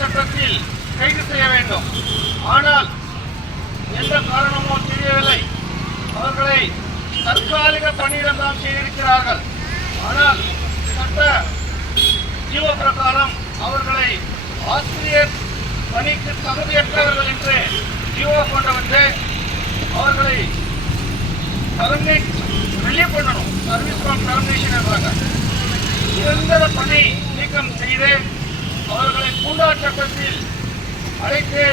சட்டத்தில் கைது செய்ய வேண்டும். ஆனால் எந்த காரணமோ தெரியவில்லை, அவர்களை தற்காலிக பணியிடம் தான் செய்திருக்கிறார்கள். ஆனால் சட்ட ஜீவ பிரகாரம் அவர்களை ஆசிரியர் பணிக்கு தகுதியற்றவர்கள் என்று ஜீவோ கொண்டு வந்து அவர்களை ரிலீவ் பண்ணணும். சர்வீஸ் ஃப்ரம் டெர்மினேஷன் என்றாங்க. நிரந்தர பணி நீக்கம் செய்து அவர்களை பூண்டா சட்டத்தில் அழைத்து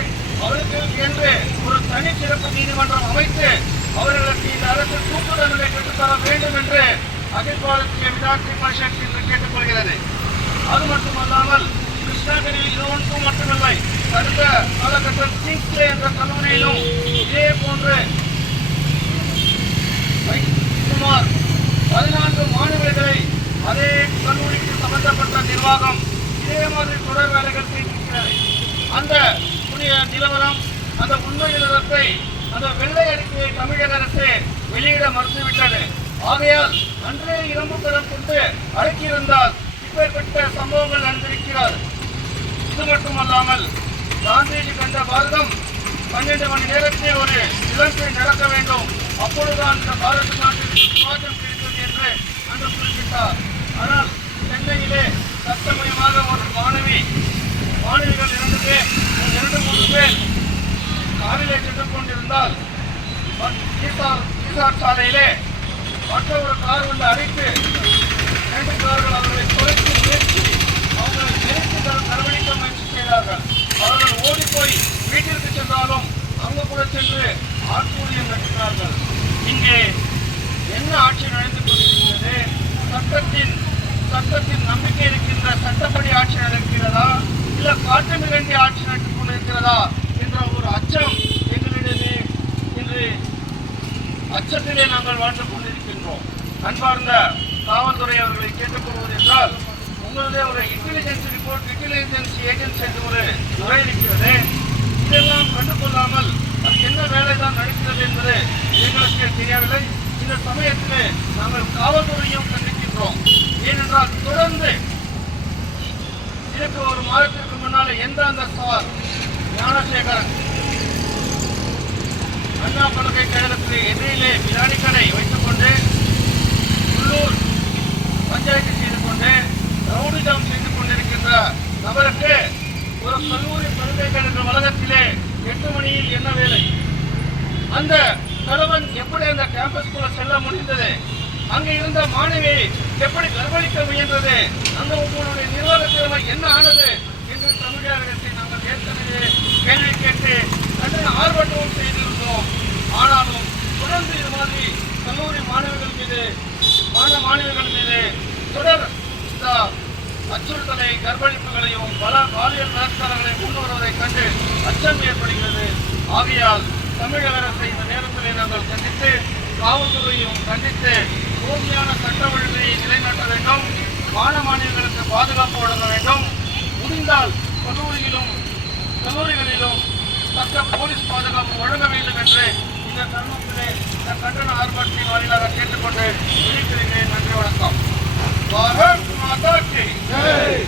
அவருக்கு என்று ஒரு தனி சிறப்பு நீதிமன்றம் அமைத்து அவர்களுக்கு இந்த அரசு தூக்கு தண்டனை பெற்றுத்தர வேண்டும் என்று அகில் பாரதிய வித்யார்த்தி பரிஷத் என்று கேட்டுக்கொள்கிறது. அது மட்டுமல்லாமல் கிருஷ்ணகிரியில் இது ஒன்றும் மட்டுமில்லை, அடுத்த காலகட்டம் சிங்ஸ்லே என்ற கல்லூரியிலும் இதே போன்று சுமார் 14 மாணவர்களை அதே கல்லூரிக்கு சம்பந்தப்பட்ட நிர்வாகம் இதே மாதிரி தொடர் வேலைகள் செய்திருக்கிறது. அந்த நிலவரம், அந்த உண்மை நிலவரத்தை, அந்த வெள்ளை அறிக்கையை தமிழக அரசு வெளியிட மறுத்துவிட்டது. ஆகையால் அன்றே இரும்பு கரம் கொண்டு அடக்கியிருந்தால் இப்பேற்பட்ட சம்பவங்கள் நடந்திருக்கிறார். இது மட்டுமல்லாமல் காந்திஜி கண்ட பாரதம் 12 மணி நேரத்தில் ஒரு இலங்கை நடக்க வேண்டும், அப்பொழுதுதான் இந்த பாரத நாட்டிற்கு சுவாதம் கிடைத்தது என்று அன்று குறிப்பிட்டார். ஆனால் சென்னையிலே சட்டமயமாக ஒரு மாணவிகள் 2-3 பேர் காரிலே சென்று கொண்டிருந்தால் சாலையிலே மற்ற ஒரு கார் வந்து அடித்து 2 கார்கள் அவர்களை குறைத்து நிறுத்தி அவர்களை நெருக்கி கரவழிக்க முயற்சி செய்தார்கள். அவர்கள் ஓடிப்போய் வீட்டிற்கு சென்றாலும் அங்கு கூட சென்று ஆட்சூரியம் நடத்தினார்கள். இங்கே என்ன ஆட்சி நடந்து கொண்டிருக்கிறது? சட்டத்தின் நம்பிக்கை இருக்கின்ற சட்டப்படி ஆட்சி நடக்கிறதா, இல்ல காட்டு மிரண்டி ஆட்சி நடத்தி கொண்டிருக்கிறதா என்ற ஒரு அச்சம் எங்களிடையே இன்று அச்சத்திலே நாங்கள் வாழ்ந்து கொண்டிருக்கின்றோம். அன்பார்ந்த காவல்துறை அவர்களை கேட்டுக்கொள்வது என்றால், உங்களுடைய ஒரு இன்டெலிஜென்ஸ் ரிப்போர்ட், இன்டெலிஜென்ஸ் ஏஜென்சி என்று ஒரு துறை இருக்கிறது. இதெல்லாம் கண்டுகொள்ளாமல் அது என்ன வேலைதான் நடக்கிறது என்பது எங்களுக்கு தெரியவில்லை. இந்த சமயத்தில் நாங்கள் காவல்துறையும் கண்டிக்கின்றோம். ஏனென்றால் தொடர்ந்து இதற்கு ஒரு மாதத்திற்கு முன்னால் அந்த சார் ஞானசேகரன் அண்ணா பல்கலைக்கழகத்திற்கு எதிரிலே பிரியாணி கடை வைத்துக் கொண்டு உள்ளூர் பஞ்சாயத்து செய்து கொண்டு ரவுடிசம் செய்து கொண்டிருக்கின்ற நபருக்கு ஒரு கல்லூரி பல்கலைக்கழக வளாகத்திலே 8 மணியில் என்ன வேலை? அந்த கணவன் எப்படி அந்த கேம்பஸ்குள்ள செல்ல முடிந்தது? அங்கே இருந்த மாணவியை எப்படி கர்ப்பணிக்க முயன்றது? அந்த உங்களுடைய நிர்வாக திறமை என்ன ஆனது என்று தமிழக அரசை நாங்கள் ஏற்கனவே கேள்வி கேட்டு கண்டன ஆர்ப்பாட்டமும் செய்திருந்தோம். ஆனாலும் தொடர்ந்து இது மாதிரி கல்லூரி மாணவிகள் மீது தொடர் அச்சுறுத்தலை, கர்ப்பணிப்புகளையும் பல பாலியல் பலாத்காரங்களையும் கொண்டு வருவதைக் கண்டு அச்சம் ஏற்படுகிறது. ஆகையால் தமிழக அரசை இந்த நேரத்தில் நாங்கள் கண்டித்து, காவல்துறையும் கண்டித்து போதியான சட்ட ஒழுங்கை நிலைநாட்ட வேண்டும். மாணவர்களுக்கு பாதுகாப்பு வழங்க வேண்டும். முடிந்தால் கல்லூரிகளிலும் தக்க போலீஸ் பாதுகாப்பு வழங்க வேண்டும் என்று இந்த தருணத்திலே இந்த கண்டன ஆர்ப்பாட்டத்தின் வாயிலாக கேட்டுக்கொண்டு விழிக்கிறேன். நன்றி, வணக்கம். பாரத் மாதா கி ஜெய்.